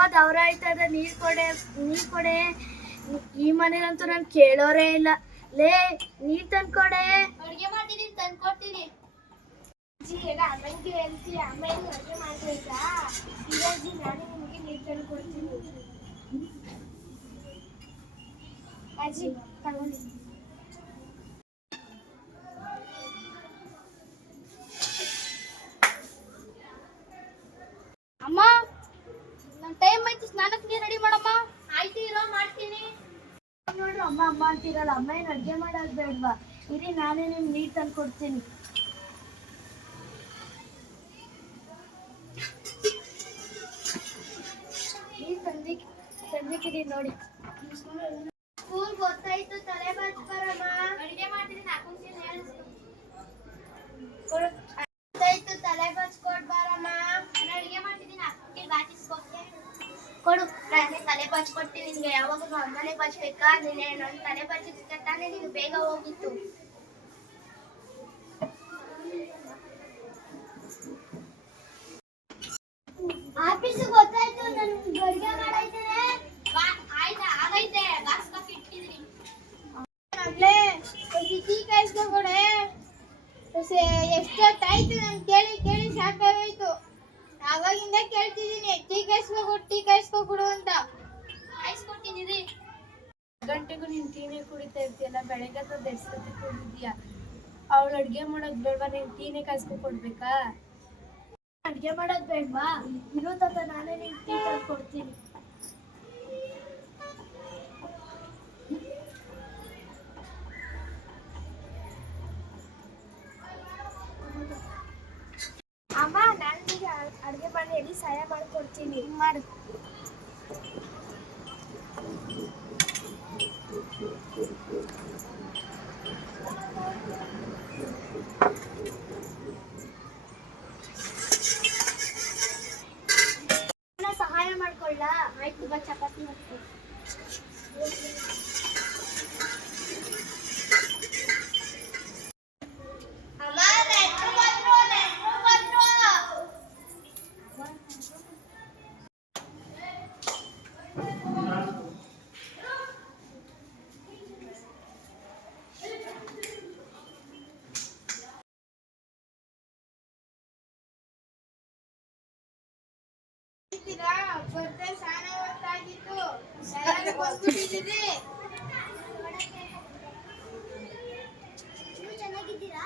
ಅಮ್ಮ ದವ್ರ ಆಯ್ತದ ನೀರ್ ಕೊಡೆ ಈ ಮನೇಲಂತೂ ನಾನು ಕೇಳೋರೇ ಇಲ್ಲ. ಲೇ ನೀರ್ ತಂದ್ಕೊಡೆ. ಅಡ್ಗೆ ಮಾಡ್ತಿದ್ದೀನಿ, ತಂದ್ಕೊಡ್ತೀನಿ. ಅಜ್ಜಿ ಎಲ್ಲ ಅಮ್ಮನಿಗೆ ಹೇಳ್ತೀಯ, ಅಮ್ಮ ಏನು ಅಡುಗೆ ಮಾಡ್ಬೇಕಾ? ಅಜ್ಜಿ ನಾನು ನಿಮಗೆ ನೀರು ತಂದ್ಕೊಡ್ತೀನಿ. ಅಜ್ಜಿ ತಗೊಳ್ಳಿ. ಅಮ್ಮ ನನ್ನ ಟೈಮ್ ಆಯ್ತು, ಸ್ನಾನಕ್ಕೆ ನೀರು ರೆಡಿ ಮಾಡಮ್ಮ. ಆಯ್ತು ಇರೋ, ಮಾಡ್ತೀನಿ. ನೋಡ್ರಿ ಅಮ್ಮ ಅಮ್ಮ ಅಂತೀರಲ್ಲ, ಅಮ್ಮ ಏನು ಅಡುಗೆ ಮಾಡೋದು ಬೇಡವಾ? ಇರಿ ನಾನೇ ನಿಮ್ಗೆ ನೀರು ತಂದು ಕೊಡ್ತೀನಿ. ನೀರು ತಂದಿಕ್ಕಿದ್ದೀನಿ ನೋಡಿ. ಸ್ಕೂಲ್ ಗೊತ್ತಾಯ್ತು, ತಲೆ ಬಾಚ್ಬಾರಮ್ಮ. ಅಡುಗೆ ಮಾಡ್ತೀನಿ, ಹಾಕೊಂತೀನಿ. ಗೊತ್ತಾಯ್ತು, ತಲೆ ಬಾಚ್ಕೊಡ್ಬಾರಮ್ಮ. ನಾನು ಅಡುಗೆ ಮಾಡ್ತಿದ್ದೀನಿ, ಹಾಕೊಂತೀನಿ, ಬಾಚಿಸ್ಕೊಡ್ತೀನಿ. ಕೊಡು. ನಾನೇ ತಲೆ ಬಾಚ್ಕೊಡ್ತೀನಿ ನಿನ್ಗೆ. ಯಾವಾಗ ಅಮ್ಮನೇ ಬಾಚ್ಬೇಕಾ? ನೀನೆ ನನ್ನ ತಲೆ ಬಾಚಿಸ್ಕ ತಾನೇ ನೀನು ಬೇಗ ಹೋಗಿತ್ತು. ಆಫೀಸ್ ಗೊತ್ತಾಯ್ತು, ನನ್ಗೆ ಅಡುಗೆ ಮಾಡೈತೇನೆ. ಆಯ್ತಾ? ಆಗೈತೆ, ಬಾಸ್ಕೊಟ್ಟು ಇಟ್ಟಿದ್ದೀನಿ. ಮಗಳೇ ಟೀ ಕಾಯಿಸ್ಕೊಡೆ. ಎಷ್ಟೊತ್ತಾಯ್ತು ನಾನು ಕೇಳಿ ಕೇಳಿ ಸಾಕಾಗೋಯ್ತು. ಆವಾಗಿಂದ ಕೇಳ್ತಿದ್ದೀನಿ, ಟೀ ಕಾಯಿಸ್ಕೊಬಿಡು ಅಂತ. ಕಾಯಿಸ್ಕೊಡ್ತೀನಿ ರೀ. ಗಂಟೆಗೂ ನೀನು ಟೀನೇ ಕುಡಿತಾ ಇರ್ತೀಯಲ್ಲ, ಬೆಳಗ್ಗೆ ಅಥವಾ ದರ್ಸತಿ ಕುಡಿದ್ಯಾ? ಅವಳು ಅಡುಗೆ ಮಾಡೋದು ಬೇಡವಾ? ನೀನು ಟೀನೇ ಕಾಯಿಸ್ಕೊಡ್ಬೇಕಾ? ಅಡುಗೆ ಮಾಡೋದು ಬೇಡವಾ? ಇರೋ ತಾತ ನಾನೇ ನಿನ್ ಟೀ ತಂದು ಕೊಡ್ತೀನಿ. ಅಮ್ಮ ನಾನು ನಿಮಗೆ ಅಡುಗೆ ಮನೆಯಲ್ಲಿ ಸಹಾಯ ಮಾಡಿಕೊಡ್ತೀನಿ. ಮಾಡು. ಸಹಾಯ ಮಾಡ್ಕೊಳ್ಳ. ಆಯ್ತು ಬಾ, ಚಪಾತಿ ಮಾಡ್ತೀನಿ. ಬರ್ತಾ ಸ್ನಾನ ಹೊತ್ತಾಗಿತ್ತು, ಎಲ್ಲರೂ ಬಂದ್ಬಿಟ್ಟಿದ್ದೀರಿ. ಚೆನ್ನಾಗಿದ್ದೀರಾ?